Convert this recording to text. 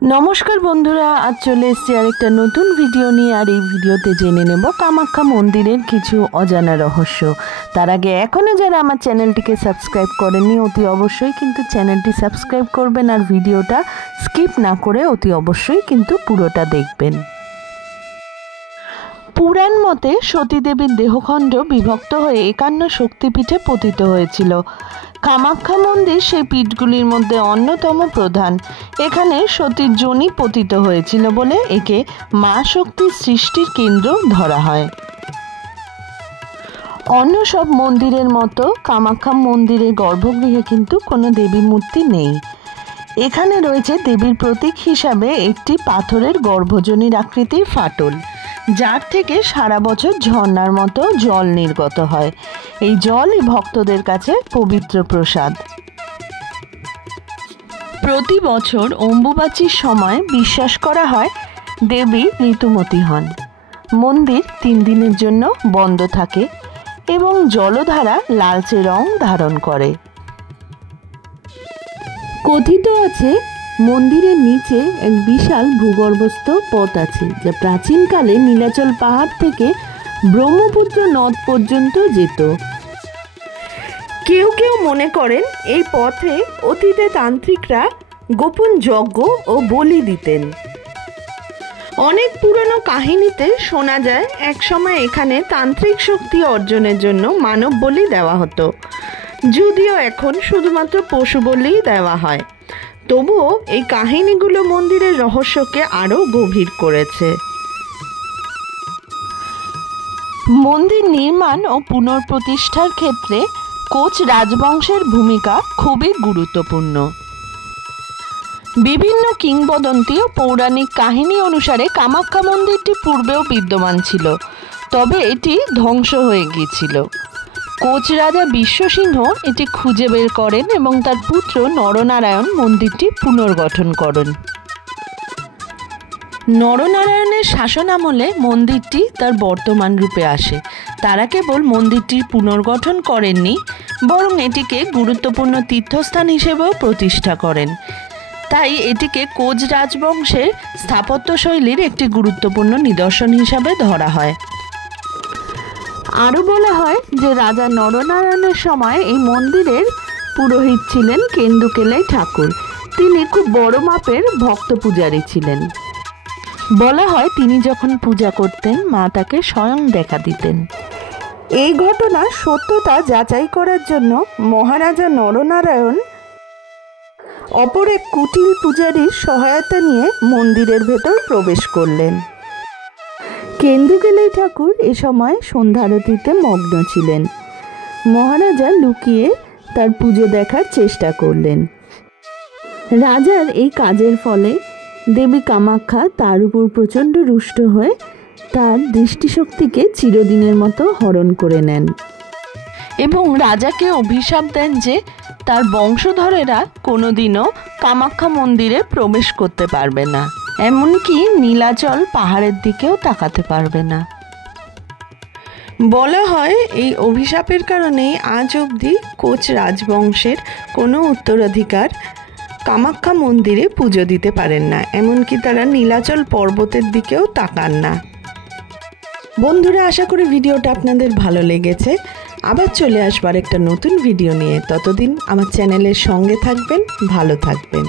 नमस्कार बंधुरा आज चले एसेছি আরেকটা নতুন ভিডিও নিয়ে। আর এই ভিডিওতে জেনে নেব কামাখ্যা মন্দিরের কিছু অজানা রহস্য। তার আগে এখনো যারা আমার চ্যানেলটিকে সাবস্ক্রাইব করেননি অতি অবশ্যই কিন্তু চ্যানেলটি সাবস্ক্রাইব করবেন আর ভিডিওটা স্কিপ না করে অতি অবশ্যই কিন্তু পুরোটা দেখবেন। পুরাণ মতে সতী দেবীর দেহখণ্ড বিভক্ত হয়ে 51 শক্তিপীঠে পতিত হয়েছিল। কামাখ্যা মন্দির সেই পীঠগুলির মধ্যে অন্যতম প্রধান। এখানে সতীর যোনি পতিত হয়েছিল বলে একে মা শক্তির সৃষ্টির কেন্দ্র ধরা হয়। অন্য সব মন্দিরের মতো কামাখ্যা মন্দিরের গর্ভগৃহে কিন্তু কোনো দেবী মূর্তি নেই। এখানে রয়েছে দেবীর প্রতীক হিসাবে একটি পাথরের গর্ভজনীর আকৃতির ফাটল, যার থেকে সারা বছর ঝর্ণার মতো জল নির্গত হয়। এই জলই ভক্তদের কাছে পবিত্র প্রসাদ। প্রতি বছর অম্বুবাচীর সময় বিশ্বাস করা হয় দেবী ঋতুমতী হন। মন্দির 3 দিনের জন্য বন্ধ থাকে এবং জলধারা লালচে রং ধারণ করে। কথিত আছে মন্দিরের নিচে এক বিশাল ভূগর্ভস্থ পথ আছে, যা প্রাচীনকালে নীলাচল পাহাড় থেকে ব্রহ্মপুত্র নদ পর্যন্ত যেত। কেউ কেউ মনে করেন এই পথে অতীতে তান্ত্রিকরা গোপন যজ্ঞ ও বলি দিতেন। অনেক পুরনো কাহিনীতে শোনা যায় একসময় এখানে তান্ত্রিক শক্তি অর্জনের জন্য মানব বলি দেওয়া হতো, যদিও এখন শুধুমাত্র পশু বলিই দেওয়া হয়। তবুও এই কাহিনীগুলো মন্দিরের রহস্যকে আরও গভীর করেছে। মন্দির নির্মাণ ও পুনঃপ্রতিষ্ঠার ক্ষেত্রে কোচ রাজবংশের ভূমিকা খুবই গুরুত্বপূর্ণ। বিভিন্ন কিংবদন্তি ও পৌরাণিক কাহিনী অনুসারে কামাখ্যা মন্দিরটি পূর্বেও বিদ্যমান ছিল, তবে এটি ধ্বংস হয়ে গিয়েছিল। কোচ রাজা বিশ্বসিংহ এটি খুঁজে বের করেন এবং তার পুত্র নরনারায়ণ মন্দিরটি পুনর্গঠন করেন। নরনারায়ণের শাসন আমলে মন্দিরটি তার বর্তমান রূপে আসে। তারা কেবল মন্দিরটির পুনর্গঠন করেননি, বরং এটিকে গুরুত্বপূর্ণ তীর্থস্থান হিসেবেও প্রতিষ্ঠা করেন। তাই এটিকে কোচ রাজবংশের স্থাপত্যশৈলীর একটি গুরুত্বপূর্ণ নিদর্শন হিসাবে ধরা হয়। আরও বলা হয় যে রাজা নরনারায়ণের সময় এই মন্দিরের পুরোহিত ছিলেন কেন্দুকেলাই ঠাকুর। তিনি খুব বড় মাপের ভক্ত পূজারী ছিলেন। বলা হয় তিনি যখন পূজা করতেন মা তাকে স্বয়ং দেখা দিতেন। এই ঘটনার সত্যতা যাচাই করার জন্য মহারাজা নরনারায়ণ অপর এক কুটিল পূজারীর সহায়তা নিয়ে মন্দিরের ভেতর প্রবেশ করলেন। কেন্দুকেলাই ঠাকুর এ সময় সন্ধ্যারতিতে মগ্ন ছিলেন। মহারাজা লুকিয়ে তার পুজো দেখার চেষ্টা করলেন। রাজার এই কাজের ফলে দেবী কামাখ্যা তার উপর প্রচণ্ড রুষ্ট হয়ে তার দৃষ্টিশক্তিকে চিরদিনের মতো হরণ করে নেন এবং রাজাকে অভিশাপ দেন যে তার বংশধরেরা কোনোদিনও কামাখ্যা মন্দিরে প্রবেশ করতে পারবে না, এমনকি নীলাচল পাহাড়ের দিকেও তাকাতে পারবে না। বলা হয় এই অভিশাপের কারণেই আজ অবধি কোচ রাজবংশের কোনো উত্তরাধিকার কামাখ্যা মন্দিরে পুজো দিতে পারেন না, এমনকি তারা নীলাচল পর্বতের দিকেও তাকান না। বন্ধুরা, আশা করি ভিডিওটা আপনাদের ভালো লেগেছে। আবার চলে আসবার একটা নতুন ভিডিও নিয়ে। ততদিন আমার চ্যানেলের সঙ্গে থাকবেন, ভালো থাকবেন।